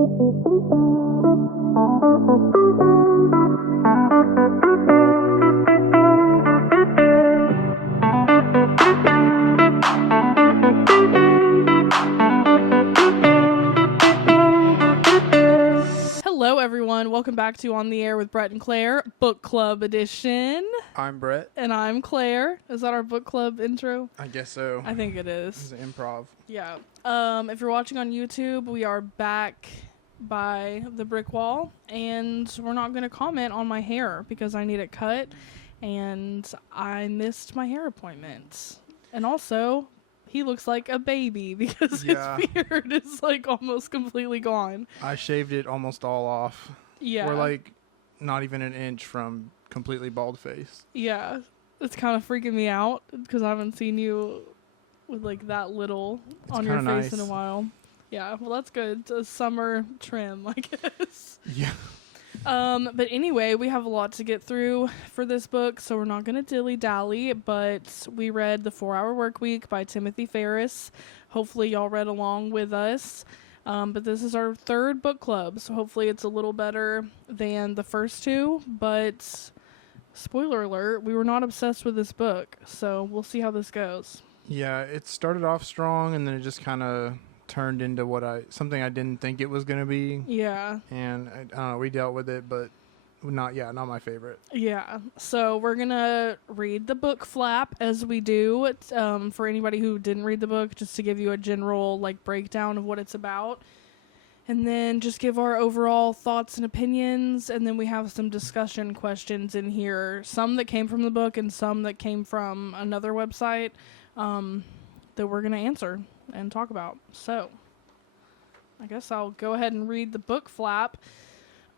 Hello, everyone. Welcome back to On the Air with Brett and Claire, Book Club edition. I'm Brett. And I'm Claire. Is that our book club intro? I guess so. I think it is. This is improv. Yeah. If you're watching on YouTube, we are back by the brick wall, and we're not going to comment on my hair because I need it cut, and I missed my hair appointment. And also, he looks like a baby because his beard is like almost completely gone. I shaved it almost all off. Yeah. We're like not even an inch from completely bald face. Yeah. It's kind of freaking me out because I haven't seen you with like that little on your face in a while. Yeah, well, that's good. It's a summer trim, I guess. Yeah. But anyway, we have a lot to get through for this book, so we're not going to dilly-dally, but we read The 4-Hour Workweek by Timothy Ferriss. Hopefully y'all read along with us. But this is our third book club, so hopefully it's a little better than the first two, but spoiler alert, we were not obsessed with this book, so we'll see how this goes. Yeah, it started off strong, and then it just kind of turned into something I didn't think it was going to be. Yeah. And I don't know, we dealt with it, but not my favorite. Yeah. So we're going to read the book flap as we do. For anybody who didn't read the book, just to give you a general like breakdown of what it's about. And then just give our overall thoughts and opinions. And then we have some discussion questions in here. Some that came from the book and some that came from another website that we're going to answer and talk about. So I guess I'll go ahead and read the book flap.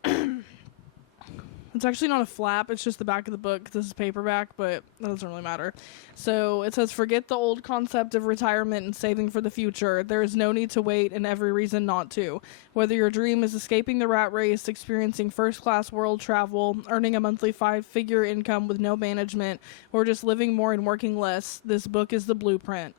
It's actually not a flap, it's just the back of the book. This is paperback, but that doesn't really matter. So it says, forget the old concept of retirement and saving for the future. There is no need to wait and every reason not to. Whether your dream is escaping the rat race, experiencing first-class world travel, earning a monthly 5-figure income with no management, or just living more and working less, this book is the blueprint.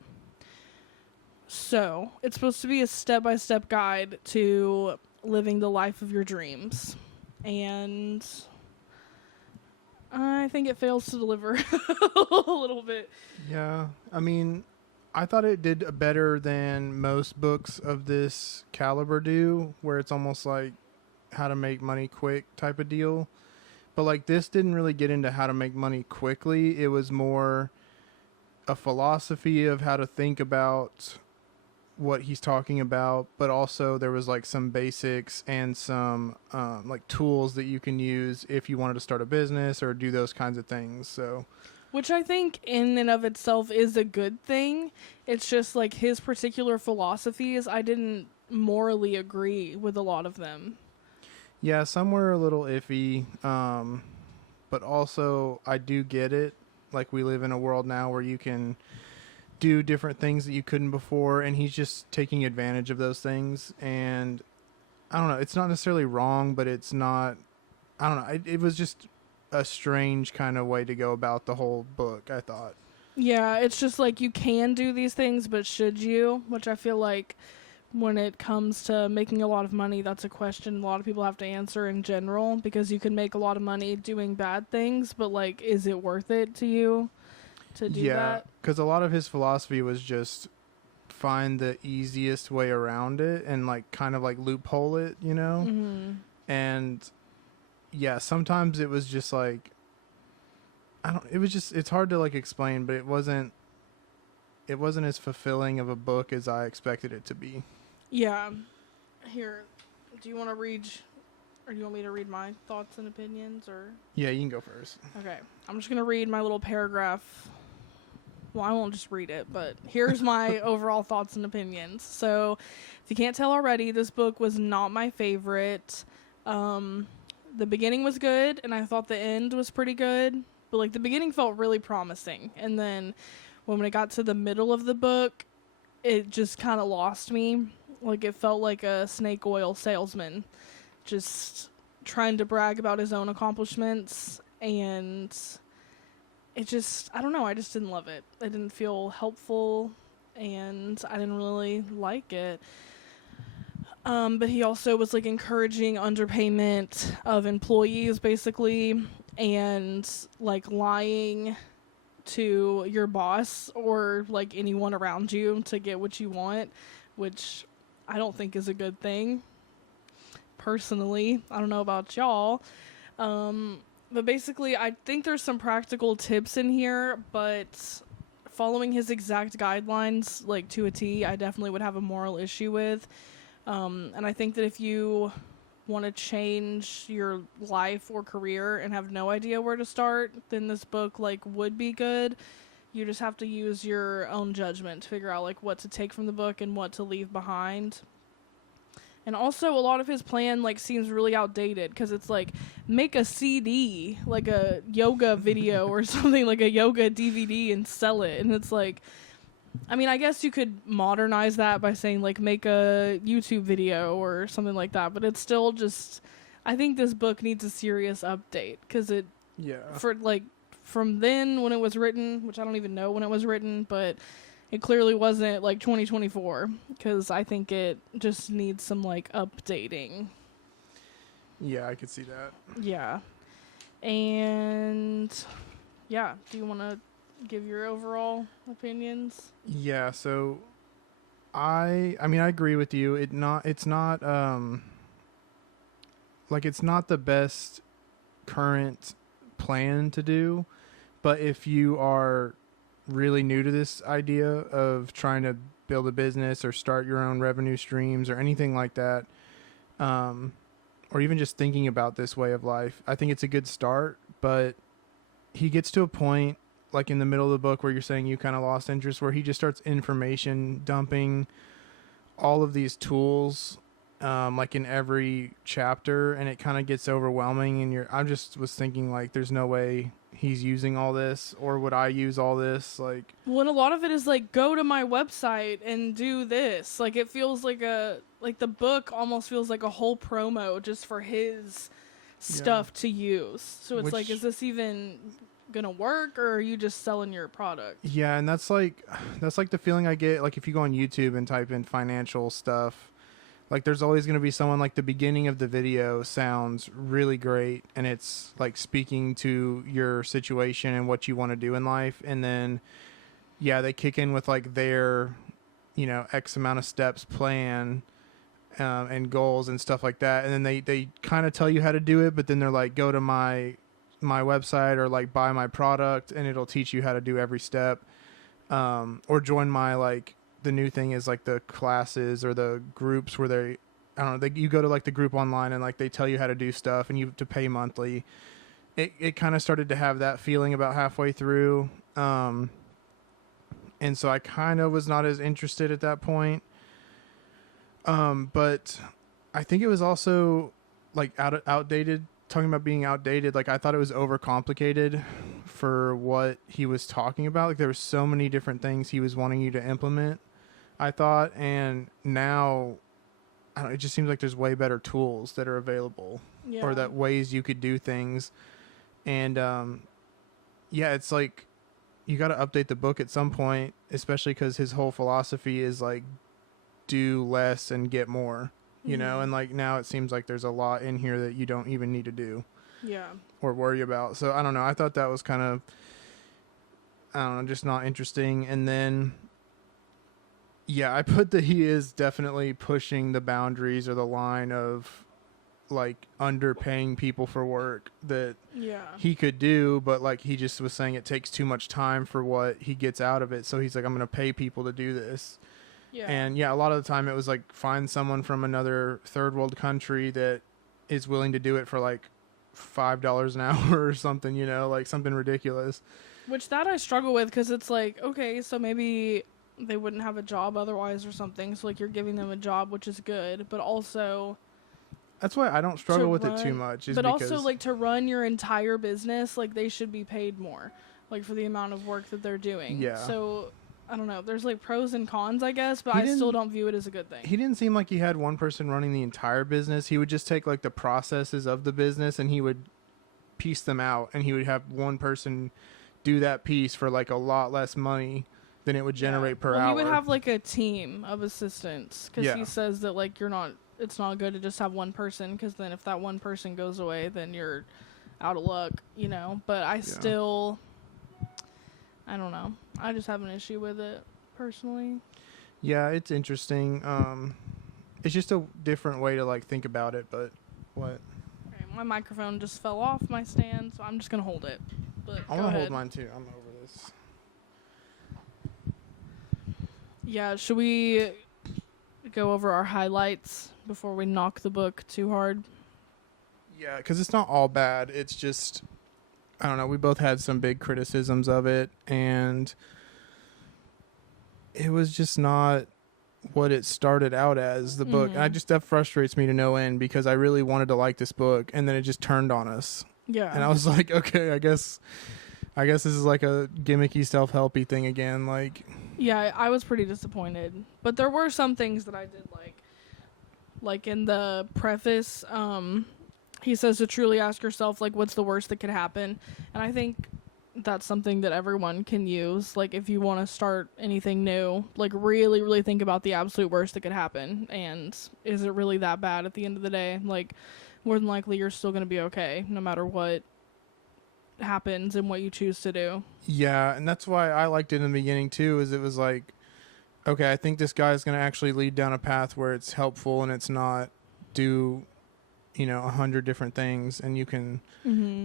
So it's supposed to be a step-by-step guide to living the life of your dreams. And I think it fails to deliver a little bit. Yeah, I mean, I thought it did better than most books of this caliber do, where it's almost like how to make money quick type of deal. But like this didn't really get into how to make money quickly. It was more a philosophy of how to think about what he's talking about, but also there was like some basics and some like tools that you can use if you wanted to start a business or do those kinds of things. So, which I think in and of itself is a good thing. It's just like his particular philosophies, I didn't morally agree with a lot of them. Yeah, some were a little iffy, but also I do get it. Like we live in a world now where you can do different things that you couldn't before, and he's just taking advantage of those things. And I don't know, it's not necessarily wrong, but it's not, I don't know, it was just a strange kind of way to go about the whole book, I thought. Yeah, it's just like you can do these things, but should you? Which I feel like when it comes to making a lot of money, that's a question a lot of people have to answer in general, because you can make a lot of money doing bad things, but like, is it worth it to you to do that? Yeah, because a lot of his philosophy was just find the easiest way around it and like kind of like loophole it, you know? Mm-hmm. And yeah, sometimes it was just like, it's hard to like explain, but it wasn't as fulfilling of a book as I expected it to be. Yeah. Here, do you want to read, or do you want me to read my thoughts and opinions, or? Yeah, you can go first. Okay. I'm just going to read my little paragraph. Well, I won't just read it, but here's my overall thoughts and opinions. So, if you can't tell already, this book was not my favorite. The beginning was good, and I thought the end was pretty good. But, like, the beginning felt really promising. And then when it got to the middle of the book, it just kind of lost me. Like, it felt like a snake oil salesman just trying to brag about his own accomplishments, and it just, I don't know, I just didn't love it. It didn't feel helpful, and I didn't really like it. But he also was like encouraging underpayment of employees basically, and like lying to your boss or like anyone around you to get what you want, which I don't think is a good thing. Personally, I don't know about y'all. But basically, I think there's some practical tips in here, but following his exact guidelines, like to a T, I definitely would have a moral issue with. And I think that if you want to change your life or career and have no idea where to start, then this book like would be good. You just have to use your own judgment to figure out like what to take from the book and what to leave behind. And also a lot of his plan like seems really outdated because it's like make a CD, like a yoga video or something, like a yoga DVD and sell it. And it's like, I mean, I guess you could modernize that by saying like make a YouTube video or something like that, but it's still just, I think this book needs a serious update because it, Yeah. for like from then when it was written, which I don't even know when it was written, but it clearly wasn't like 2024 because I think it just needs some like updating. Yeah, I could see that. Yeah. And yeah, do you want to give your overall opinions? Yeah, so I mean I agree with you. It's not like it's not the best current plan to do, but if you are really new to this idea of trying to build a business or start your own revenue streams or anything like that, or even just thinking about this way of life, I think it's a good start. But he gets to a point like in the middle of the book where you're saying you kind of lost interest, where he just starts information dumping all of these tools like in every chapter, and it kind of gets overwhelming, and I just was thinking like there's no way he's using all this, or would I use all this? Like, Well, and a lot of it is like go to my website and do this. Like it feels like the book almost feels like a whole promo just for his stuff to use. So it's like, is this even gonna work, or are you just selling your product? Yeah, and that's like the feeling I get like if you go on YouTube and type in financial stuff, like there's always going to be someone like the beginning of the video sounds really great and it's like speaking to your situation and what you want to do in life, and then yeah, they kick in with like their, you know, X amount of steps plan and goals and stuff like that, and then they kind of tell you how to do it, but then they're like, go to my website or like buy my product and it'll teach you how to do every step, or join my, like the new thing is like the classes or the groups where they, I don't know, you go to like the group online and like they tell you how to do stuff and you have to pay monthly. It kind of started to have that feeling about halfway through, and so I kind of was not as interested at that point, but I think it was also like outdated. Talking about being outdated, like I thought it was overcomplicated for what he was talking about. Like there were so many different things he was wanting you to implement, I thought, and now I don't know, it just seems like there's way better tools that are available, or that ways you could do things. And yeah, it's like you got to update the book at some point, especially because his whole philosophy is like do less and get more. You know, and like now it seems like there's a lot in here that you don't even need to do. Yeah. Or worry about. So I don't know. I thought that was kind of, I don't know, just not interesting. And then, yeah, I put that he is definitely pushing the boundaries or the line of like underpaying people for work that he could do, but like he just was saying it takes too much time for what he gets out of it. So he's like, I'm going to pay people to do this. Yeah. And yeah, a lot of the time it was like find someone from another third world country that is willing to do it for like $5 an hour or something, you know, like something ridiculous. Which that I struggle with because it's like, okay, so maybe they wouldn't have a job otherwise or something. So like you're giving them a job, which is good, but also that's why I don't struggle with it too much. But also like to run your entire business, like they should be paid more, like for the amount of work that they're doing. Yeah. So I don't know. There's like pros and cons, I guess, but I still don't view it as a good thing. He didn't seem like he had one person running the entire business. He would just take like the processes of the business and he would piece them out, and he would have one person do that piece for like a lot less money than it would generate per hour. He would have like a team of assistants because he says that like you're not it's not good to just have one person, because then if that one person goes away, then you're out of luck, you know. But I still, I don't know. I just have an issue with it personally. Yeah, it's interesting. It's just a different way to like think about it. But what? Okay, my microphone just fell off my stand, so I'm just gonna hold it. But I want to hold mine too. I'm over this. Yeah, should we go over our highlights before we knock the book too hard? Yeah, because it's not all bad. It's just, I don't know. We both had some big criticisms of it, and it was just not what it started out as, the book. And that frustrates me to no end, because I really wanted to like this book, and then it just turned on us. Yeah. And I was like, okay, I guess this is like a gimmicky self-helpy thing again. Like, yeah, I was pretty disappointed. But there were some things that I did like. Like in the preface, he says to truly ask yourself, like, what's the worst that could happen? And I think that's something that everyone can use. Like, if you want to start anything new, like, really, really think about the absolute worst that could happen. And is it really that bad at the end of the day? Like, more than likely, you're still going to be okay, no matter what happens and what you choose to do. Yeah, and that's why I liked it in the beginning, too, is it was like, okay, I think this guy's going to actually lead down a path where it's helpful and it's not do, 100 different things and you can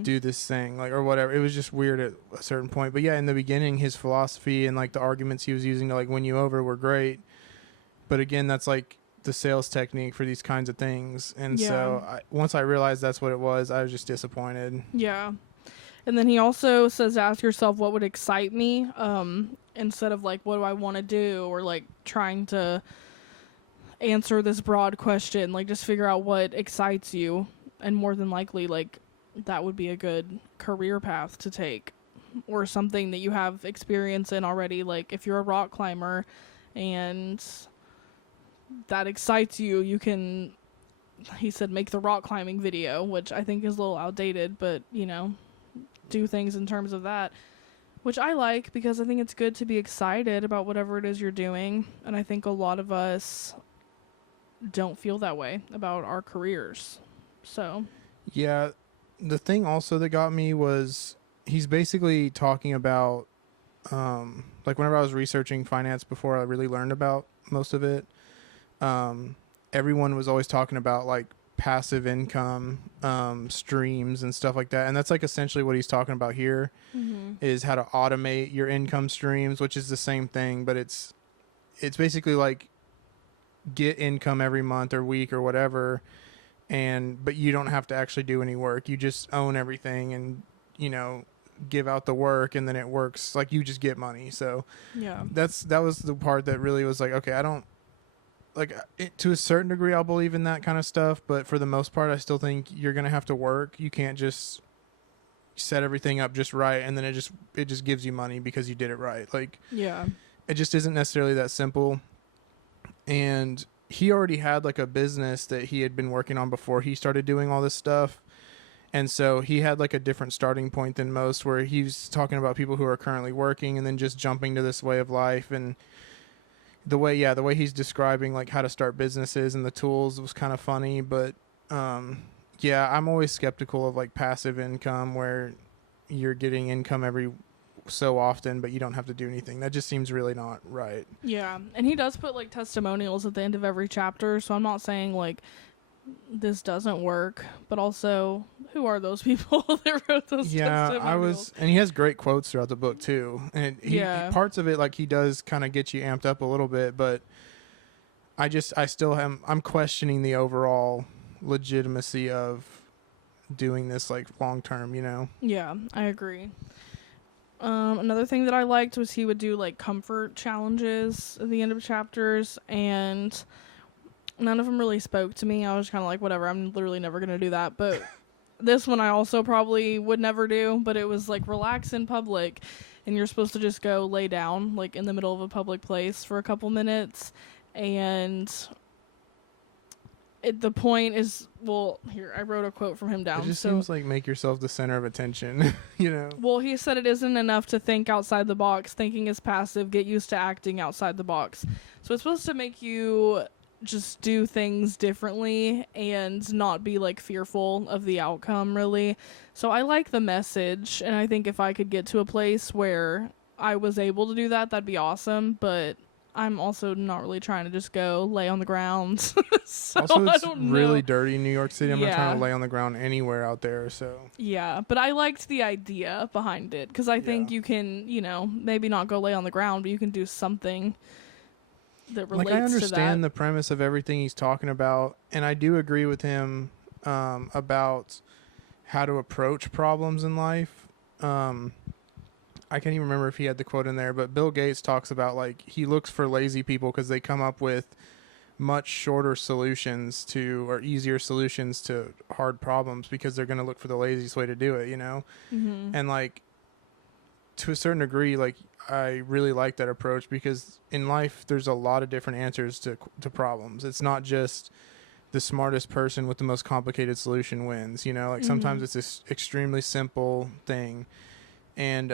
do this thing, like, or whatever. It was just weird at a certain point. But yeah, in the beginning, his philosophy and like the arguments he was using to like win you over were great. But again, that's like the sales technique for these kinds of things. And so once I realized that's what it was, I was just disappointed. Yeah. And then he also says, ask yourself what would excite me, instead of like, what do I want to do, or like trying to answer this broad question. Like, just figure out what excites you, and more than likely, like, that would be a good career path to take, or something that you have experience in already. Like, if you're a rock climber and that excites you, you can, he said, make the rock climbing video, which I think is a little outdated, but, do things in terms of that, which I like, because I think it's good to be excited about whatever it is you're doing. And I think a lot of us don't feel that way about our careers. So yeah, the thing also that got me was he's basically talking about like whenever I was researching finance before I really learned about most of it, everyone was always talking about like passive income streams and stuff like that, and that's like essentially what he's talking about here, is how to automate your income streams, which is the same thing, but it's basically like get income every month or week or whatever, but you don't have to actually do any work. You just own everything and give out the work, and then it works, like you just get money. So yeah, that was the part that really was like, okay, I don't like it, to a certain degree I'll believe in that kind of stuff, but for the most part I still think you're gonna have to work. You can't just set everything up just right and then it just gives you money because you did it right. Like, yeah, it just isn't necessarily that simple. And he already had like a business that he had been working on before he started doing all this stuff, and so he had like a different starting point than most, where he's talking about people who are currently working and then just jumping to this way of life. And the way he's describing like how to start businesses and the tools was kind of funny. But I'm always skeptical of like passive income where you're getting income every so often but you don't have to do anything. That just seems really not right. Yeah, and he does put like testimonials at the end of every chapter, so I'm not saying like this doesn't work, but also who are those people that wrote those testimonials? And he has great quotes throughout the book too, and he parts of it like he does kind of get you amped up a little bit, but I'm questioning the overall legitimacy of doing this like long term. Yeah, I agree. Another thing that I liked was he would do like comfort challenges at the end of chapters, and none of them really spoke to me. I was kind of like, whatever, I'm literally never going to do that. But this one I also probably would never do, but it was like relax in public, and you're supposed to just go lay down like in the middle of a public place for a couple minutes. And the point is, well, here, I wrote a quote from him down. It just seems like make yourself the center of attention, Well, he said it isn't enough to think outside the box. Thinking is passive. Get used to acting outside the box. So it's supposed to make you just do things differently and not be like fearful of the outcome, really. So I like the message, and I think if I could get to a place where I was able to do that, that'd be awesome. But I'm also not really trying to just go lay on the ground. So Also, I it's don't really know. dirty in New York City. I'm not trying Yeah. to lay on the ground anywhere out there. So Yeah, but I liked the idea behind it because I think Yeah. you can, maybe not go lay on the ground, but you can do something that relates like I to understand that. the premise of everything he's talking about, and I do agree with him about how to approach problems in life. I can't even remember if he had the quote in there, but Bill Gates talks about like he looks for lazy people because they come up with much shorter solutions to or easier solutions to hard problems because they're going to look for the laziest way to do it, you know? Mm-hmm. And like to a certain degree, like I really like that approach because in life there's a lot of different answers to problems. It's not just the smartest person with the most complicated solution wins, you know? Like sometimes it's this extremely simple thing. And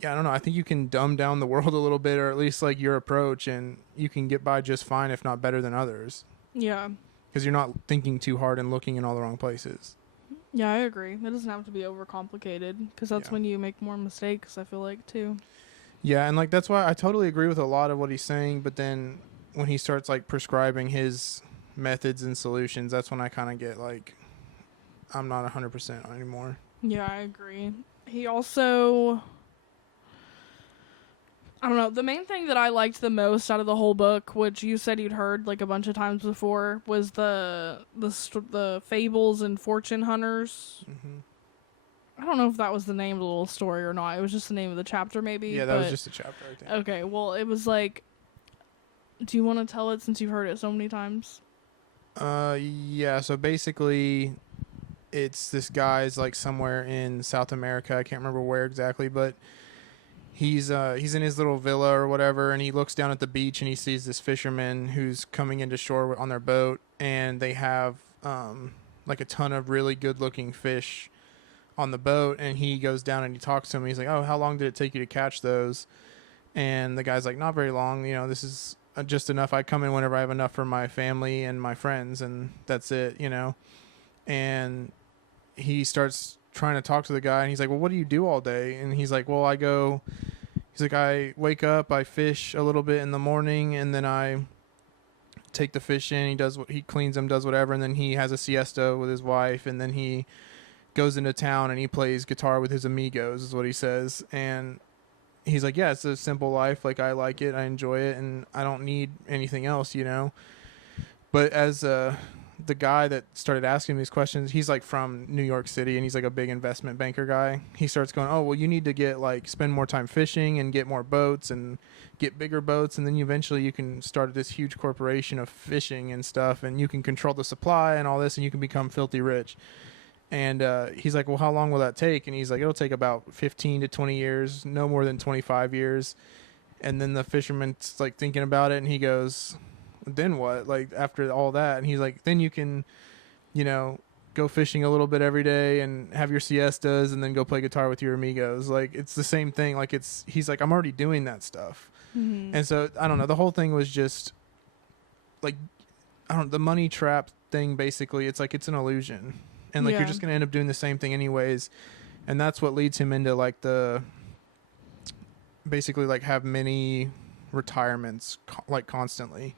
yeah, I don't know. I think you can dumb down the world a little bit, or at least like your approach, and you can get by just fine, if not better than others, Yeah. because you're not thinking too hard and looking in all the wrong places. Yeah, I agree. It doesn't have to be overcomplicated because that's Yeah. when you make more mistakes, I feel like, too. Yeah, and like that's why I totally agree with a lot of what he's saying, but then when he starts like prescribing his methods and solutions, that's when I kind of get like I'm not 100% anymore. Yeah, I agree. He also, I don't know, the main thing that I liked the most out of the whole book, which you said you'd heard like a bunch of times before, was the fables and fortune hunters. I don't know if that was the name of the little story or not. It was just the name of the chapter, maybe. Yeah, that was just a chapter, I think. Okay, well, it was like, do you want to tell it since you've heard it so many times? Yeah, so basically it's this guy's like somewhere in South America. I can't remember where exactly, but he's in his little villa or whatever, and he looks down at the beach and he sees this fisherman who's coming into shore on their boat, and they have like a ton of really good looking fish on the boat, and he goes down and he talks to him. He's like, "Oh, how long did it take you to catch those?" And the guy's like, "Not very long. You know, this is just enough. I come in whenever I have enough for my family and my friends, and that's it, you know." And he starts trying to talk to the guy, and he's like, "Well, what do you do all day?" And he's like, "Well, he's like, I wake up, I fish a little bit in the morning, and then I take the fish in. He cleans them, does whatever, and then he has a siesta with his wife, and then he goes into town and he plays guitar with his amigos," is what he says. And he's like, "Yeah, it's a simple life. Like, I like it, I enjoy it, and I don't need anything else, you know." But as the guy that started asking these questions, he's like from New York City, and he's like a big investment banker guy. He starts going, "Oh, well, you need to spend more time fishing and get more boats and get bigger boats, and then eventually you can start this huge corporation of fishing and stuff, and you can control the supply and all this, and you can become filthy rich." And he's like, "Well, how long will that take?" And he's like, "It'll take about 15 to 20 years, no more than 25 years. And then the fisherman's like thinking about it, and he goes, "Then what? Like after all that?" And he's like, "Then you can, you know, go fishing a little bit every day and have your siestas and then go play guitar with your amigos." Like it's the same thing. Like he's like, "I'm already doing that stuff." Mm-hmm. And so I don't know. The whole thing was just like, the money trap thing. Basically, it's like it's an illusion, and like Yeah. you're just gonna end up doing the same thing anyways. And that's what leads him into like basically like have many retirements like constantly.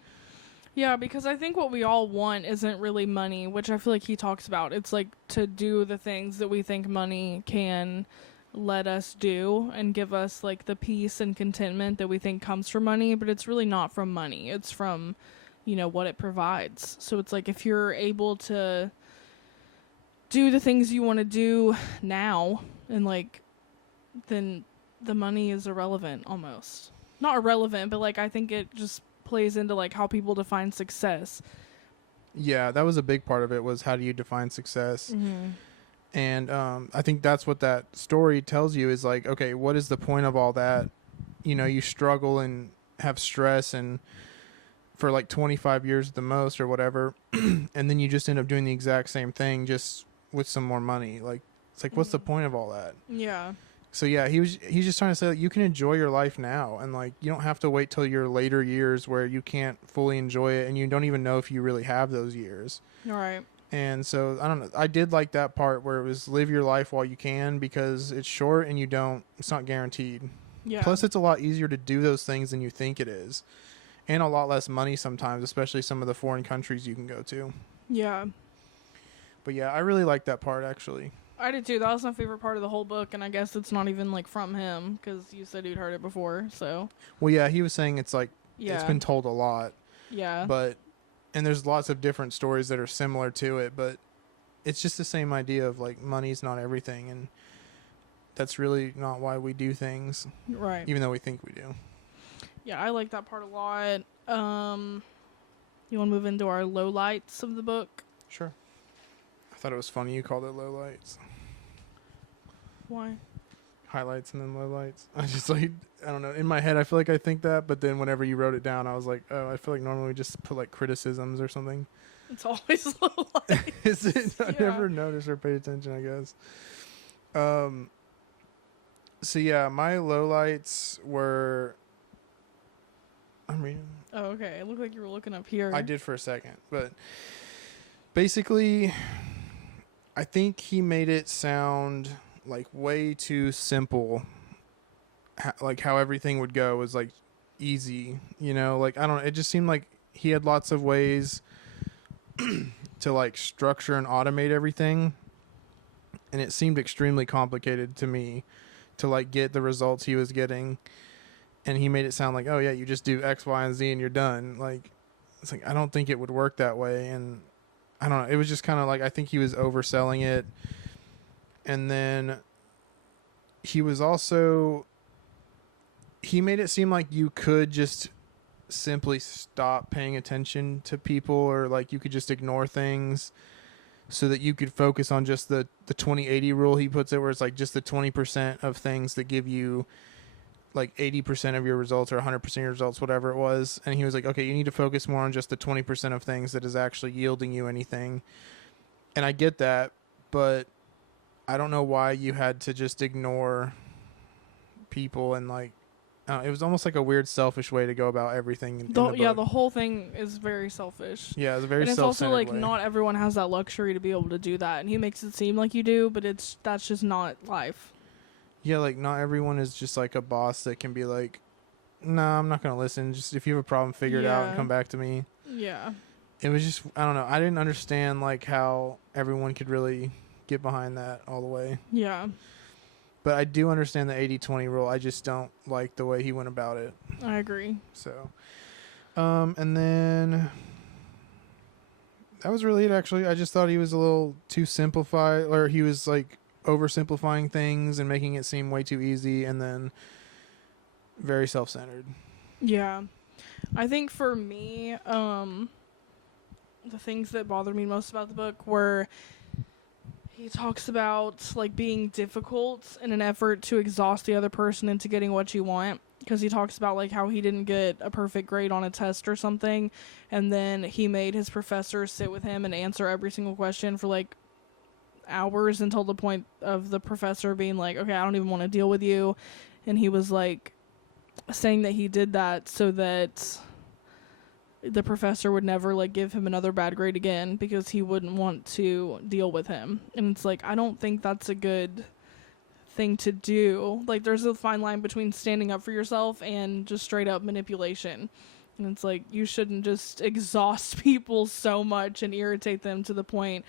Yeah, because I think what we all want isn't really money, which I feel like he talks about. It's like to do the things that we think money can let us do and give us like the peace and contentment that we think comes from money, but it's really not from money. It's from, what it provides. So it's like if you're able to do the things you want to do now and like then the money is irrelevant almost. Not irrelevant, but like I think it just plays into like how people define success. Yeah, that was a big part of it, was how do you define success. Mm-hmm. And I think that's what that story tells you is like, okay, what is the point of all that? You struggle and have stress and for like 25 years at the most or whatever, and then you just end up doing the exact same thing just with some more money. Like it's like, what's the point of all that? Yeah. So yeah, he's just trying to say, like, you can enjoy your life now, and like you don't have to wait till your later years where you can't fully enjoy it and you don't even know if you really have those years. All right. And so I don't know, I did like that part where it was live your life while you can, because it's short and it's not guaranteed. Yeah. Plus it's a lot easier to do those things than you think it is, and a lot less money sometimes, especially some of the foreign countries you can go to. Yeah. But yeah, I really like that part actually. I did too. That was my favorite part of the whole book, and I guess it's not even like from him because you said you'd heard it before. So Well, yeah, he was saying it's like yeah, it's been told a lot, yeah, but and there's lots of different stories that are similar to it, but it's just the same idea of like money's not everything, and that's really not why we do things, right. even though we think we do. Yeah, I like that part a lot. You want to move into our lowlights of the book? Sure. I thought it was funny you called it lowlights. Why? Highlights and then lowlights. I just like, I don't know. In my head, I feel like I think that, but then whenever you wrote it down, I was like, oh, I feel like normally we just put like criticisms or something. It's always lowlights. Is it? I Yeah. never noticed or paid attention, I guess. So yeah, my lowlights were. I'm reading. Oh, okay. It looked like you were looking up here. I did for a second, but basically, I think he made it sound like way too simple. Like how everything would go was like easy, you know. Like I don't. It just seemed like he had lots of ways to like structure and automate everything, and it seemed extremely complicated to me to like get the results he was getting. And he made it sound like, oh yeah, you just do X, Y, and Z and you're done. Like, it's like, I don't think it would work that way. And I don't know. It was just kind of like, I think he was overselling it. And then he was also, he made it seem like you could just simply stop paying attention to people, or like you could just ignore things so that you could focus on just the 20-80 rule he puts it, where it's like just the 20% of things that give you like 80% of your results or 100% of your results, whatever it was. And he was like, okay, you need to focus more on just the 20% of things that is actually yielding you anything. And I get that, but I don't know why you had to just ignore people. And like, it was almost like a weird selfish way to go about everything in the book. Yeah, the whole thing is very selfish. Yeah, it's a very and it's self-centered also like way. not everyone has that luxury to be able to do that, and he makes it seem like you do, but that's just not life. Yeah, like not everyone is just like a boss that can be like, nah, I'm not going to listen. Just if you have a problem, figure it out and Yeah. come back to me. Yeah. It was just, I don't know. I didn't understand like how everyone could really get behind that all the way. Yeah. But I do understand the 80-20 rule. I just don't like the way he went about it. I agree. So, and then that was really it actually. I just thought he was a little too simplified, or he was like oversimplifying things and making it seem way too easy, and then very self-centered. Yeah. I think for me, the things that bothered me most about the book were he talks about like being difficult in an effort to exhaust the other person into getting what you want, because he talks about like how he didn't get a perfect grade on a test or something, and then he made his professor sit with him and answer every single question for like hours, until the point of the professor being like, okay, I don't even want to deal with you. And he was like saying that he did that so that the professor would never like give him another bad grade again, because he wouldn't want to deal with him. And it's like, I don't think that's a good thing to do. Like, there's a fine line between standing up for yourself and just straight up manipulation. And it's like, you shouldn't just exhaust people so much and irritate them to the point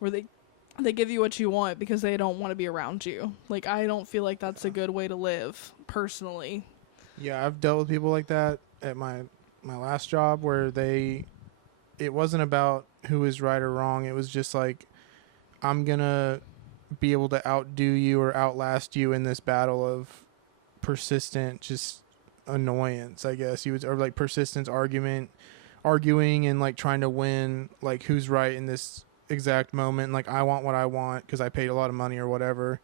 where they give you what you want because they don't want to be around you. Like, I don't feel like that's a good way to live, personally. Yeah, I've dealt with people like that at my last job, where it wasn't about who is right or wrong. It was just like, I'm gonna be able to outdo you or outlast you in this battle of persistent just annoyance, I guess or like persistent arguing and like trying to win, like who's right in this exact moment. Like, I want what I want because I paid a lot of money or whatever.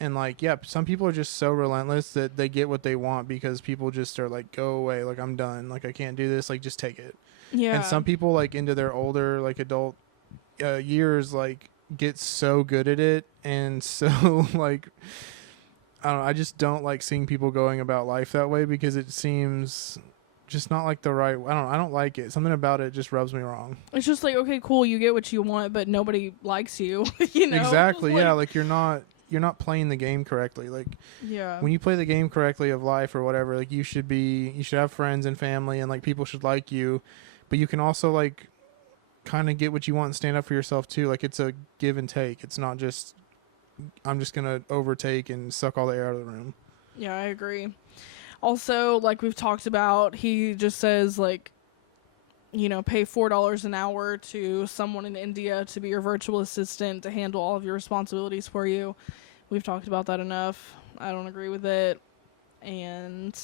And like, yeah, some people are just so relentless that they get what they want because people just are like, go away, like I'm done, like I can't do this, like just take it. Yeah. And some people like into their older like adult years like get so good at it and so like I don't know, I just don't like seeing people going about life that way because it seems just not like the right. I don't like it. Something about it just rubs me wrong. It's just like, okay, cool, you get what you want, but nobody likes you. You know? Exactly. Like, Yeah. Like you're not playing the game correctly. Like yeah. when you play the game correctly of life or whatever, like you should have friends and family and like people should like you, but you can also like kind of get what you want and stand up for yourself too. Like it's a give and take. It's not just I'm just gonna overtake and suck all the air out of the room. Yeah, I agree. Also, like we've talked about, he just says like, you know, pay $4 an hour to someone in India to be your virtual assistant to handle all of your responsibilities for you. We've talked about that enough. I don't agree with it. And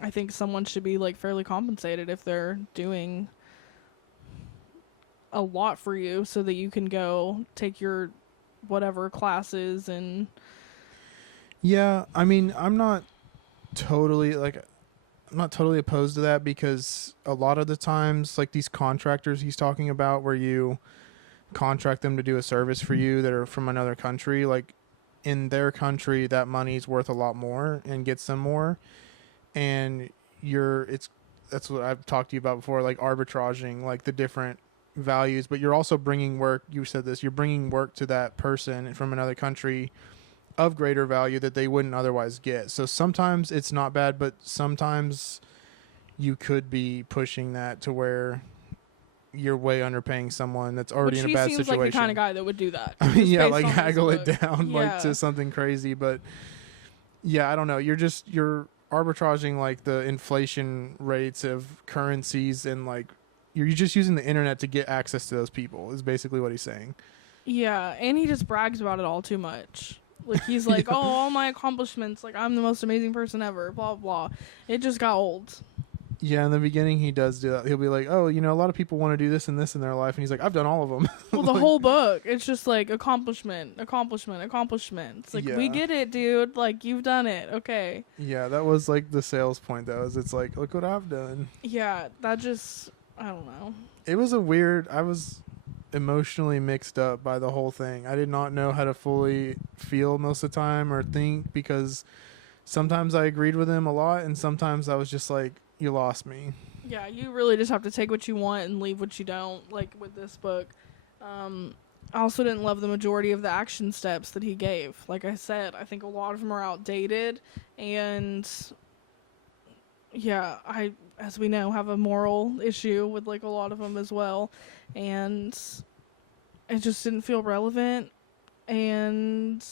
I think someone should be like fairly compensated if they're doing a lot for you so that you can go take your whatever classes and Yeah, I mean, I'm not totally opposed to that because a lot of the times like these contractors he's talking about where you contract them to do a service for you that are from another country, like in their country that money's worth a lot more and gets them more, and that's what I've talked to you about before, like arbitraging like the different values, but you're also bringing work, you said this, you're bringing work to that person from another country of greater value that they wouldn't otherwise get. So sometimes it's not bad, but sometimes you could be pushing that to where you're way underpaying someone that's already in a bad situation. Which he seems like the kind of guy that would do that. I mean, yeah, based like on this haggle it book. down Yeah. like to something crazy, but yeah, I don't know. You're arbitraging like the inflation rates of currencies and like you're just using the internet to get access to those people is basically what he's saying. Yeah, and he just brags about it all too much. Like he's like, Yeah. "Oh, all my accomplishments, like I'm the most amazing person ever." Blah blah. It just got old. Yeah, in the beginning he does do that. He'll be like, "Oh, you know, a lot of people want to do this and this in their life," and he's like, "I've done all of them." Well, the Like, whole book, it's just like accomplishment. It's like, we Yeah. get it, dude. Like you've done it. Okay. yeah, that was like the sales point though. Is it's like, look what I've done. Yeah, that just I don't know. It was I was emotionally mixed up by the whole thing. I did not know how to fully feel most of the time or think because sometimes I agreed with him a lot and sometimes I was just like, you lost me. Yeah, you really just have to take what you want and leave what you don't, like with this book. I also didn't love the majority of the action steps that he gave. Like I said, I think a lot of them are outdated, and yeah, I, as we know, have a moral issue with like a lot of them as well, and it just didn't feel relevant, and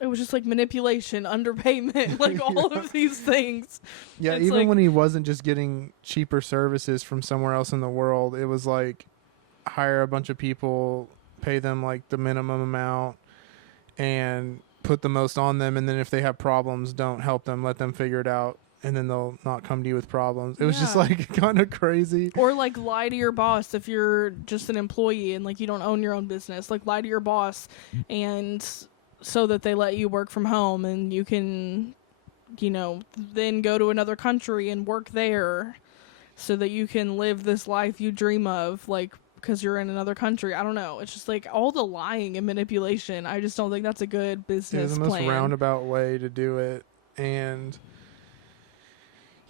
it was just like manipulation, underpayment, like all of these things. Yeah, It's even like- when he wasn't just getting cheaper services from somewhere else in the world, it was like hire a bunch of people, pay them like the minimum amount, and put the most on them. And then if they have problems, don't help them, let them figure it out. And then they'll not come to you with problems. It was just Yeah. like kind of crazy. Or like lie to your boss if you're just an employee and like you don't own your own business. Like lie to your boss and so that they let you work from home and you can, you know, then go to another country and work there so that you can live this life you dream of, like because you're in another country. I don't know. It's just like all the lying and manipulation. I just don't think that's a good It business was the most plan. roundabout way to do it. And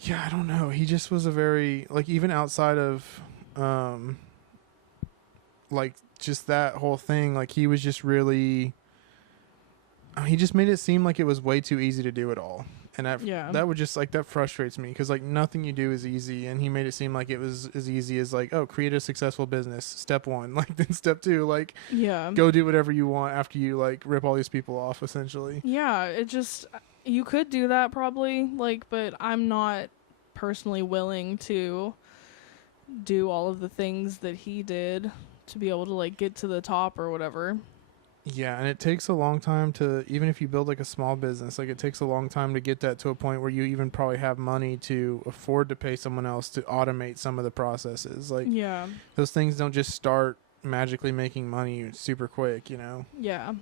yeah, I don't know. He just was a very, like, even outside of, like, just that whole thing, like, he was just really, he just made it seem like it was way too easy to do it all. And that would just, like, that frustrates me because, like, nothing you do is easy. And he made it seem like it was as easy as, like, oh, create a successful business. Step 1. Like, then step 2, like, Yeah. go do whatever you want after you, like, rip all these people off, essentially. Yeah, it just, you could do that probably, like, but I'm not personally willing to do all of the things that he did to be able to, like, get to the top or whatever. Yeah, and it takes a long time to, even if you build like a small business, like it takes a long time to get that to a point where you even probably have money to afford to pay someone else to automate some of the processes. Like Yeah. those things don't just start magically making money super quick, you know? Yeah.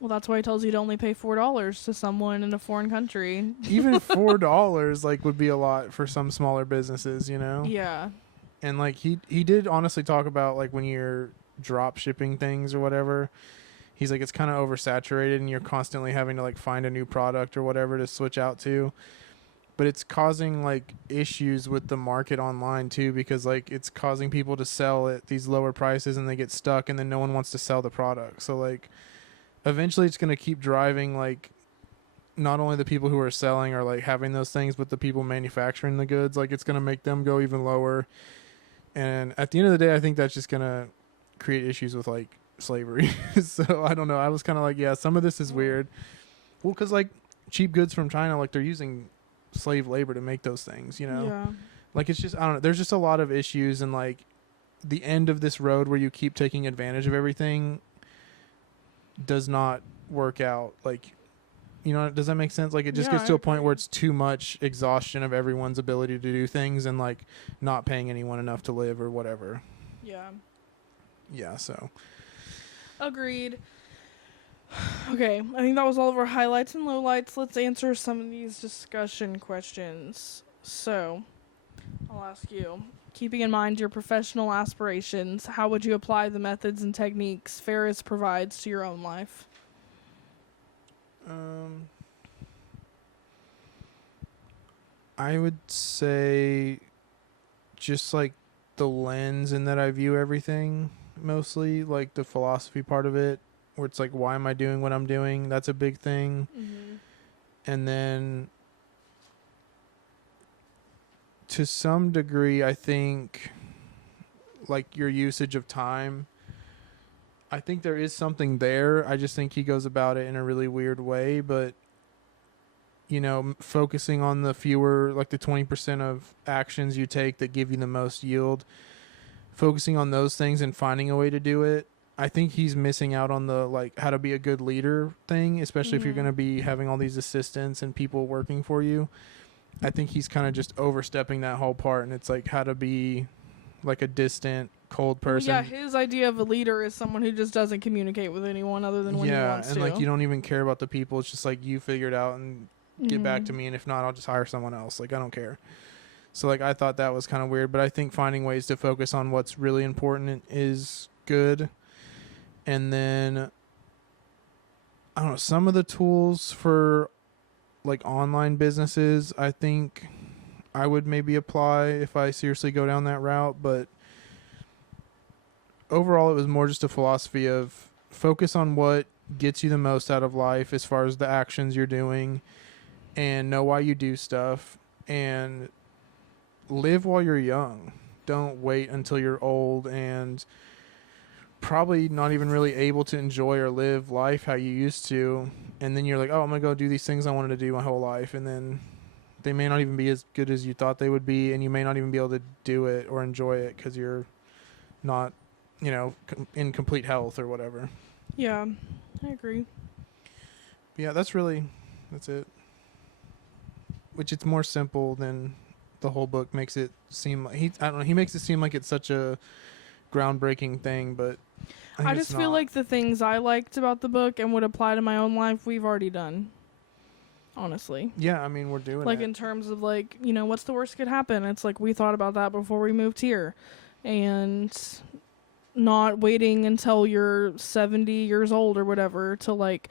Well, that's why he tells you to only pay $4 to someone in a foreign country. Even $4 like would be a lot for some smaller businesses, you know? Yeah. And like he did honestly talk about like when you're drop shipping things or whatever, he's like, it's kind of oversaturated and you're constantly having to like find a new product or whatever to switch out to. But it's causing like issues with the market online too, because like it's causing people to sell at these lower prices and they get stuck and then no one wants to sell the product. So like eventually it's going to keep driving like not only the people who are selling or like having those things, but the people manufacturing the goods. Like it's going to make them go even lower. And at the end of the day, I think that's just going to create issues with like slavery. So I don't know. I was kind of like, yeah, some of this is weird. Well, because like cheap goods from China, like they're using slave labor to make those things, you know? Yeah. Like it's just, I don't know. There's just a lot of issues, and like the end of this road where you keep taking advantage of everything does not work out. Like, you know, does that make sense? Like it just Yeah, gets to I a point agree. where it's too much exhaustion of everyone's ability to do things and like not paying anyone enough to live or whatever. Yeah. Yeah, so Agreed. Okay, I think that was all of our highlights and lowlights. Let's answer some of these discussion questions. So, I'll ask you, keeping in mind your professional aspirations, how would you apply the methods and techniques Ferris provides to your own life? I would say just like the lens in that I view everything, mostly like the philosophy part of it, where it's like, why am I doing what I'm doing? That's a big thing. Mm-hmm. And then to some degree, I think like your usage of time, I think there is something there. I just think he goes about it in a really weird way, but you know, focusing on the fewer, like the 20% of actions you take that give you the most yield, focusing on those things and finding a way to do it. I think he's missing out on the like how to be a good leader thing, especially if you're Mhm. going to be having all these assistants and people working for you. I think he's kind of just overstepping that whole part, and it's like how to be like a distant, cold Well, person. yeah, his idea of a leader is someone who just doesn't communicate with anyone other than when he wants and to. like you don't even care about the people. It's just like you figure it out and get back to Mhm. me, and if not, I'll just hire someone else. Like I don't care. So like I thought that was kind of weird, but I think finding ways to focus on what's really important is good. And then I don't know, some of the tools for like online businesses, I think I would maybe apply if I seriously go down that route, but overall it was more just a philosophy of focus on what gets you the most out of life as far as the actions you're doing, and know why you do stuff, and live while you're young. Don't wait until you're old and probably not even really able to enjoy or live life how you used to, and then you're like, oh, I'm gonna go do these things I wanted to do my whole life, and then they may not even be as good as you thought they would be, and you may not even be able to do it or enjoy it because you're not, you know, in complete health or whatever. Yeah, I agree. Yeah, that's it. Which it's more simple than the whole book makes it seem like. I don't know, he makes it seem like it's such a groundbreaking thing, but I think I it's just feel not. like the things I liked about the book and would apply to my own life, we've already done. Honestly. Yeah, I mean, we're doing Like it. in terms of like, you know, what's the worst could happen? It's like we thought about that before we moved here. And not waiting until you're 70 years old or whatever to like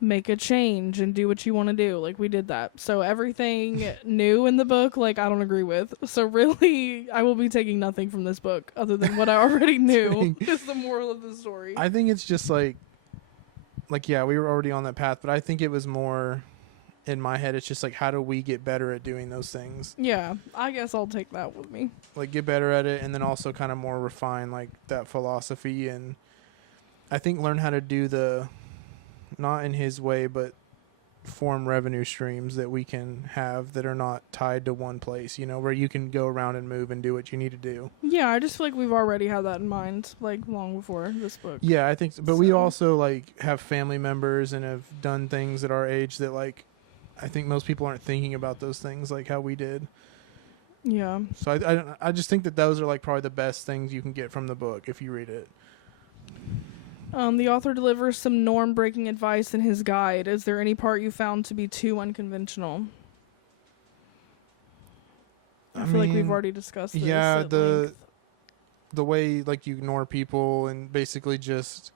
make a change and do what you want to do. Like we did that. So everything new in the book, like I don't agree with. So really, I will be taking nothing from this book other than what I already knew. Is the moral of the story. I think it's just like yeah, we were already on that path, but I think it was more in my head. It's just like, how do we get better at doing those things? Yeah, I guess I'll take that with me. Like get better at it, and then also kind of more refine like that philosophy, and I think learn how to do the, not in his way, but form revenue streams that we can have that are not tied to one place, you know, where you can go around and move and do what you need to do. Yeah, I just feel like we've already had that in mind, like long before this book. Yeah, I think so. But we So- also like have family members and have done things at our age that like I think most people aren't thinking about those things like how we did. Yeah. So I just think that those are like probably the best things you can get from the book if you read it. The author delivers some norm-breaking advice in his guide. Is there any part you found to be too unconventional? I feel like we've mean, already discussed this. yeah, at the length. way like you ignore people and basically just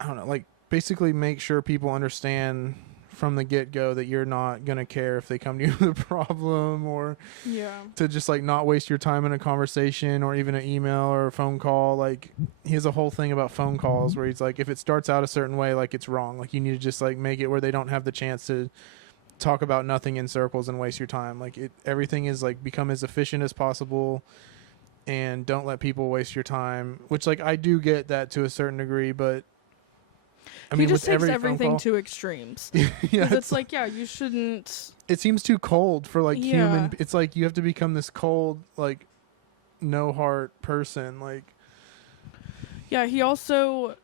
I don't know, like basically make sure people understand from the get-go that you're not going to care if they come to you with a problem, or Yeah. to just like not waste your time in a conversation or even an email or a phone call. Like he has a whole thing about phone calls where he's like, if it starts out a certain way, like it's wrong. Like you need to just like make it where they don't have the chance to talk about nothing in circles and waste your time. Like everything is like become as efficient as possible, and don't let people waste your time, which like I do get that to a certain degree, but I He mean, just with takes every phone everything call, to extremes. yeah, Because it's like, yeah, you shouldn't. it seems too cold for like Yeah. human. It's like you have to become this cold, like no heart person. Like, Yeah, he also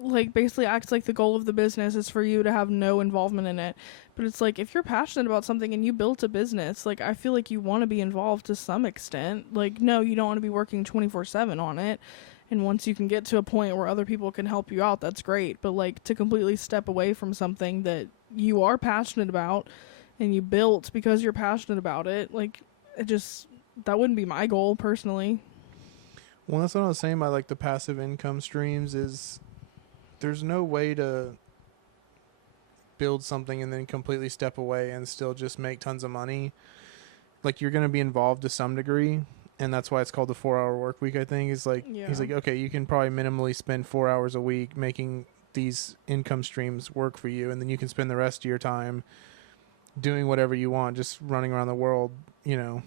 like basically acts like the goal of the business is for you to have no involvement in it. But it's like, if you're passionate about something and you built a business, like I feel like you want to be involved to some extent. Like, no, you don't want to be working 24/7 on it. And once you can get to a point where other people can help you out, that's great. But like to completely step away from something that you are passionate about and you built because you're passionate about it, like it just, that wouldn't be my goal personally. well, that's what I was saying by like the passive income streams is there's no way to build something and then completely step away and still just make tons of money. Like you're going to be involved to some degree, and that's why it's called the 4-hour work week. I think is like Yeah. he's like, okay, you can probably minimally spend 4 hours a week making these income streams work for you, and then you can spend the rest of your time doing whatever you want, just running around the world, you know,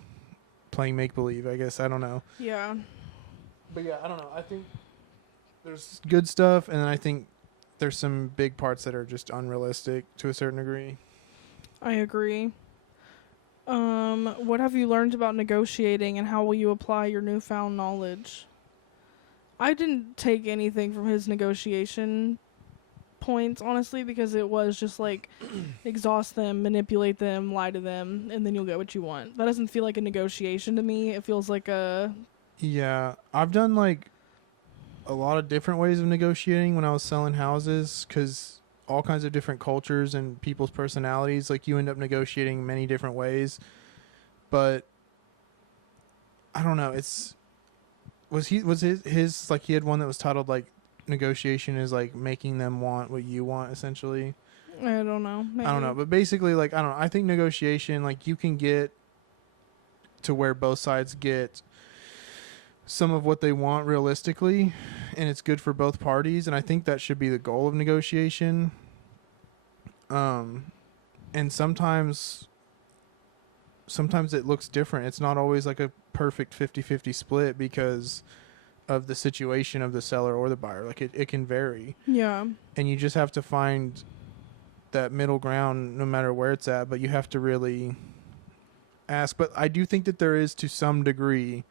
playing make believe. I guess I don't know, Yeah. but yeah, I don't know. I think there's good stuff, and then I think there's some big parts that are just unrealistic to a certain degree. I agree. What have you learned about negotiating and how will you apply your newfound knowledge? I didn't take anything from his negotiation points, honestly, because it was just like exhaust them, manipulate them, lie to them, and then you'll get what you want. That doesn't feel like a negotiation to me. It feels like a Yeah, I've done like a lot of different ways of negotiating when I was selling houses, because all kinds of different cultures and people's personalities, like you end up negotiating many different ways. But I don't know, was his like he had one that was titled like negotiation is like making them want what you want, essentially. I don't know. Maybe. I don't know, but basically, like, I don't know, I think negotiation, like, you can get to where both sides get some of what they want realistically, and it's good for both parties, and I think that should be the goal of negotiation. And sometimes it looks different. It's not always like a perfect 50-50 split because of the situation of the seller or the buyer. Like it can vary, Yeah. and you just have to find that middle ground no matter where it's at, but you have to really ask. But I do think that there is to some degree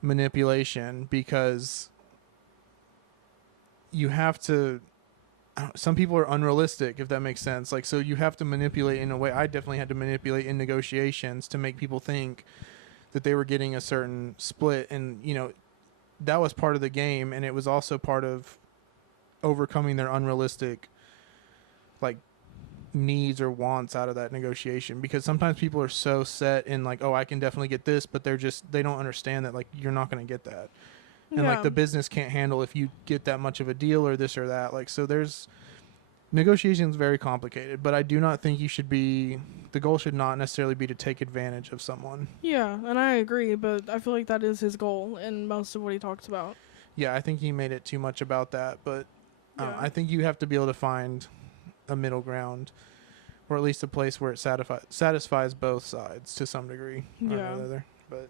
manipulation, because you have to, some people are unrealistic, if that makes sense. Like, so you have to manipulate in a way. I definitely had to manipulate in negotiations to make people think that they were getting a certain split, and you know, that was part of the game, and it was also part of overcoming their unrealistic like needs or wants out of that negotiation, because sometimes people are so set in like, oh, I can definitely get this, but they don't understand that like you're not going to get that, and like the business can't handle if you get that much of a deal or this or that. Like, so there's negotiations very complicated, but I do not think the goal should not necessarily be to take advantage of someone. Yeah, and I agree, but I feel like that is his goal in most of what he talks about. Yeah, I think he made it too much about that, but Yeah. I think you have to be able to find a middle ground, or at least a place where it satisfies both sides to some degree. Yeah. Or another. But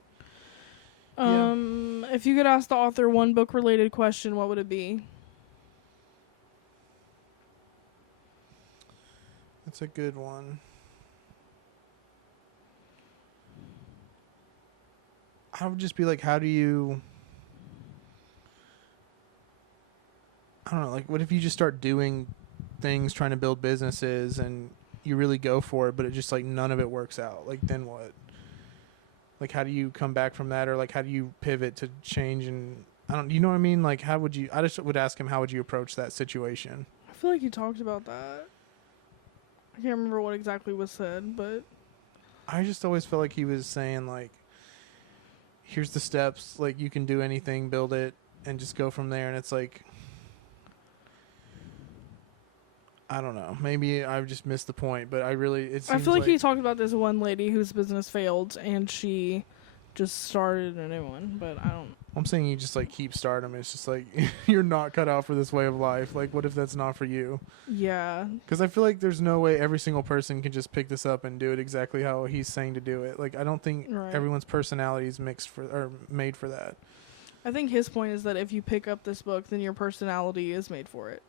If you could ask the author one book related question, what would it be? that's a good one. I would just be like, how do you, I don't know, like what if you just start doing things, trying to build businesses, and you really go for it, but it just like none of it works out? Like, then what? Like, how do you come back from that? Or like, how do you pivot to change? And you know what I mean? Like, how would you, I just would ask him, how would you approach that situation? I feel like you talked about that. I can't remember what exactly was said, but I just always felt like he was saying like, here's the steps, like you can do anything, build it, and just go from there. And it's like, I don't know. Maybe I've just missed the point, but it seems I feel like he talked about this one lady whose business failed and she just started a new one, but I don't. I'm saying you just like keep starting them. It's just like you're not cut out for this way of life. Like, what if that's not for you? Yeah. Because I feel like there's no way every single person can just pick this up and do it exactly how he's saying to do it. Like, I don't think Right. everyone's personality is made for that. I think his point is that if you pick up this book, then your personality is made for it.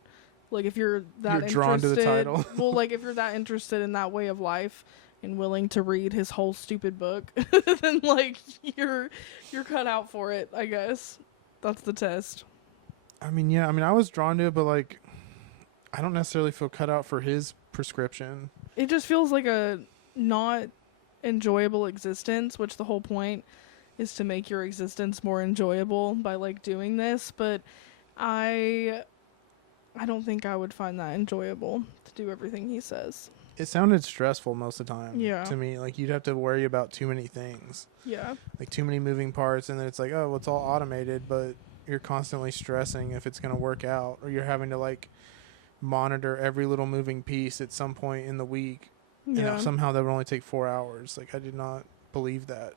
Like if you're that You're drawn to the title. well, like if you're that interested in that way of life and willing to read his whole stupid book, then like you're cut out for it, I guess. That's the test. I mean, yeah. I mean, I was drawn to it, but like, I don't necessarily feel cut out for his prescription. It just feels like a not enjoyable existence, which the whole point is to make your existence more enjoyable by like doing this, but I don't think I would find that enjoyable to do everything he says. It sounded stressful most of the time. Yeah. To me, like you'd have to worry about too many things, Yeah. like too many moving parts, and then it's like, oh, well, it's all automated, but you're constantly stressing if it's going to work out, or you're having to like monitor every little moving piece at some point in the week. Yeah. And somehow that would only take 4 hours. Like I did not believe that.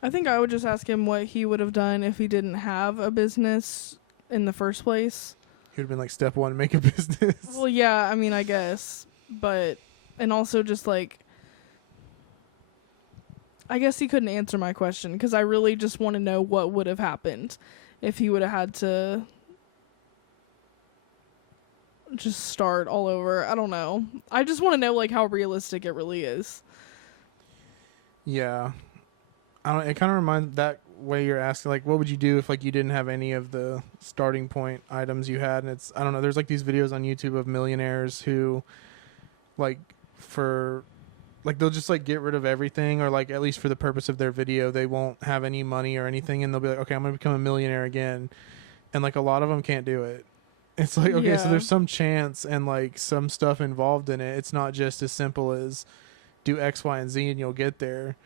I think I would just ask him what he would have done if he didn't have a business in the first place. He would have been like, step one, make a business. Well, yeah, I mean, I guess. But, and also just like, I guess he couldn't answer my question because I really just want to know what would have happened if he would have had to just start all over. I don't know. I just want to know like how realistic it really is. Yeah. I don't. It kind of reminds that way you're asking, like, what would you do if like you didn't have any of the starting point items you had? And it's, I don't know. There's like these videos on YouTube of millionaires who, like, they'll just like get rid of everything, or like at least for the purpose of their video, they won't have any money or anything, and they'll be like, okay, I'm gonna become a millionaire again, and like a lot of them can't do it. It's like, okay, so Yeah. there's some chance and like some stuff involved in it. It's not just as simple as do X, Y, and Z and you'll get there.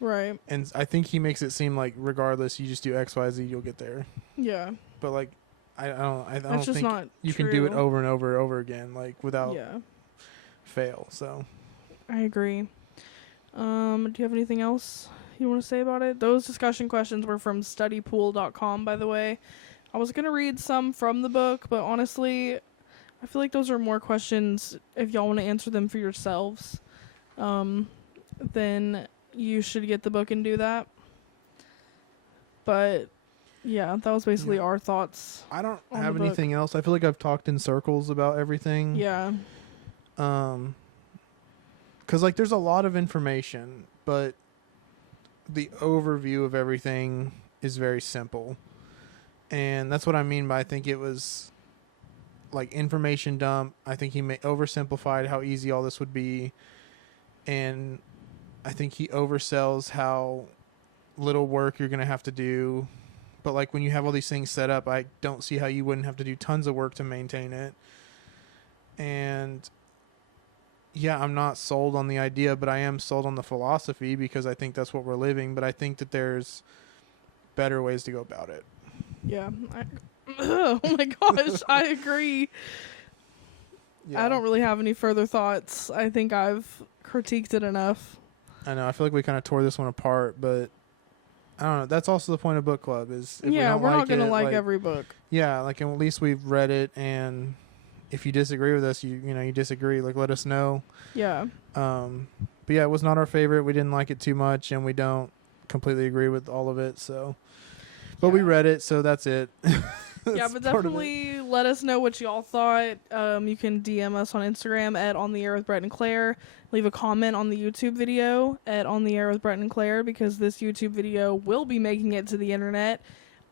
Right. And I think he makes it seem like regardless, you just do X, Y, Z, you'll get there. Yeah. But like, I don't That's just think not you true. can do it over and over and over again, like without Yeah. fail. So I agree. Do you have anything else you want to say about it? Those discussion questions were from studypool.com, by the way. I was going to read some from the book, but honestly, I feel like those are more questions if y'all want to answer them for yourselves. Then you should get the book and do that. But yeah, that was basically Yeah. our thoughts. I don't On have the book. anything else. I feel like I've talked in circles about everything. Yeah. Because like there's a lot of information, but the overview of everything is very simple. And that's what I mean by I think it was like information dump. I think he oversimplified how easy all this would be. And I think he oversells how little work you're going to have to do. But like when you have all these things set up, I don't see how you wouldn't have to do tons of work to maintain it. And yeah, I'm not sold on the idea, but I am sold on the philosophy because I think that's what we're living. But I think that there's better ways to go about it. Yeah. Oh my gosh, I agree. Yeah. I don't really have any further thoughts. I think I've critiqued it enough. I know. I feel like we kind of tore this one apart, but I don't know. That's also the point of book club is if Yeah, we don't we're not like going to it, like every book. Yeah, like at least we've read it, and if you disagree with us, you disagree. Like let us know. Yeah. But yeah, it was not our favorite. We didn't like it too much, and we don't completely agree with all of it. So, but we Yeah. read it, so that's it. Yeah, but definitely let us know what y'all thought. You can DM us on Instagram at On The Air with Brett and Claire. Leave a comment on the YouTube video at On The Air with Brett and Claire because this YouTube video will be making it to the internet.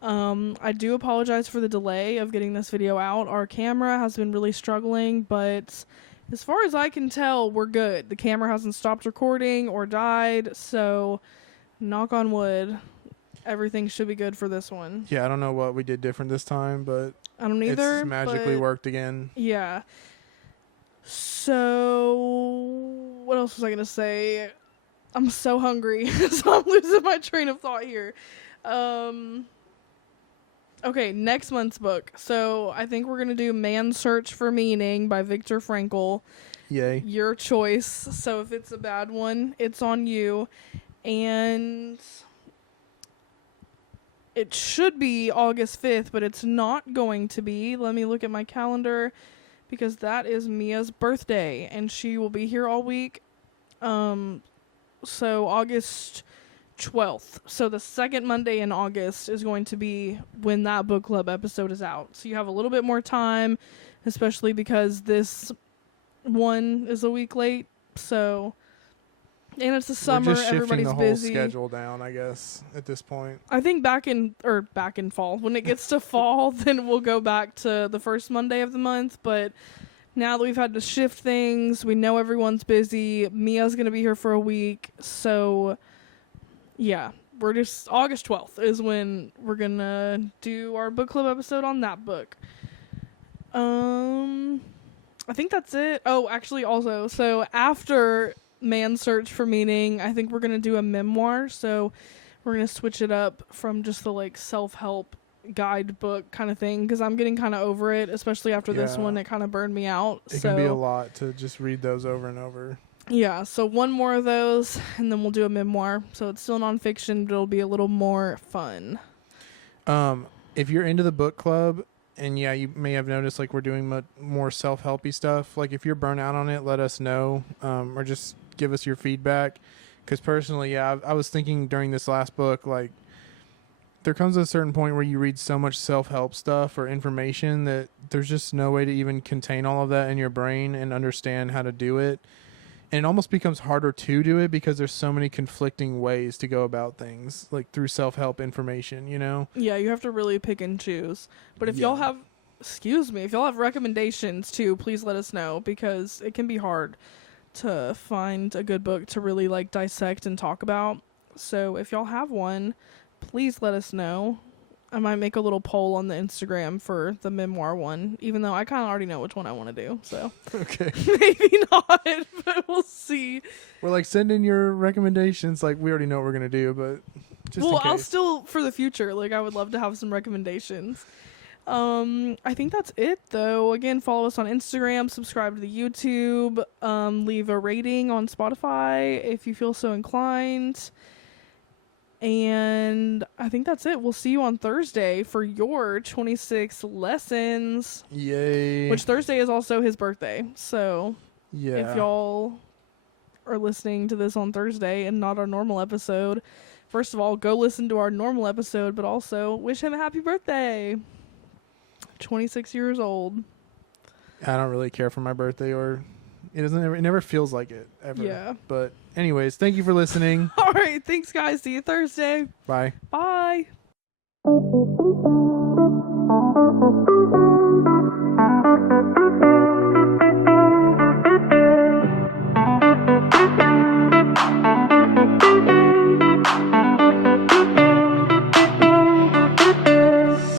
I do apologize for the delay of getting this video out. Our camera has been really struggling, but as far as I can tell, we're good. The camera hasn't stopped recording or died, so knock on wood. Everything should be good for this one. Yeah, I don't know what we did different this time, but I don't either. it's magically but worked again. Yeah. So, what else was I going to say? I'm so hungry, so I'm losing my train of thought here. Okay, next month's book. So I think we're going to do Man's Search for Meaning by Viktor Frankl. Yay. Your choice. So if it's a bad one, it's on you. And it should be August 5th, but it's not going to be. Let me look at my calendar because that is Mia's birthday and she will be here all week. So August 12th. So the second Monday in August is going to be when that book club episode is out. So you have a little bit more time, especially because this one is a week late. So, and it's the summer, We're just shifting everybody's the whole busy. schedule down, I guess, at this point. I think back in fall, when it gets to fall, then we'll go back to the first Monday of the month. But now that we've had to shift things, we know everyone's busy. Mia's going to be here for a week. So yeah, we're just August 12th is when we're going to do our book club episode on that book. I think that's it. Oh, actually also, so after Man's Search for Meaning, I think we're going to do a memoir. So we're going to switch it up from just the like self-help guidebook kind of thing, because I'm getting kind of over it, especially after this Yeah. one. It kind of burned me out. It so can be a lot to just read those over and over. yeah, so one more of those, and then we'll do a memoir. So it's still nonfiction, but it'll be a little more fun. If you're into the book club, and yeah, you may have noticed like we're doing more self-helpy stuff. Like if you're burnt out on it, let us know, or just give us your feedback. Because personally, yeah, I was thinking during this last book, like there comes a certain point where you read so much self-help stuff or information that there's just no way to even contain all of that in your brain and understand how to do it. And it almost becomes harder to do it because there's so many conflicting ways to go about things, like through self-help information, you know? Yeah, you have to really pick and choose. But if y'all Yeah. have, if y'all have recommendations too, please let us know, because it can be hard to find a good book to really like dissect and talk about. So if y'all have one, please let us know. I might make a little poll on the Instagram for the memoir one, even though I kind of already know which one I want to do. So Okay. maybe not, but we'll see. We're like, send in your recommendations. Like, we already know what we're going to do, but just Well, in case. I'll still, for the future, like I would love to have some recommendations. I think that's it though. Again, follow us on Instagram, subscribe to the YouTube, leave a rating on Spotify if you feel so inclined. And I think that's it. We'll see you on Thursday for your 26 lessons. Yay. Which Thursday is also his birthday. So yeah. if y'all are listening to this on Thursday and not our normal episode, first of all, go listen to our normal episode, but also wish him a happy birthday. 26 years old. I don't really care for my birthday, or it never feels like it ever. Yeah. But anyways, thank you for listening. All right. Thanks, guys. See you Thursday. Bye. Bye.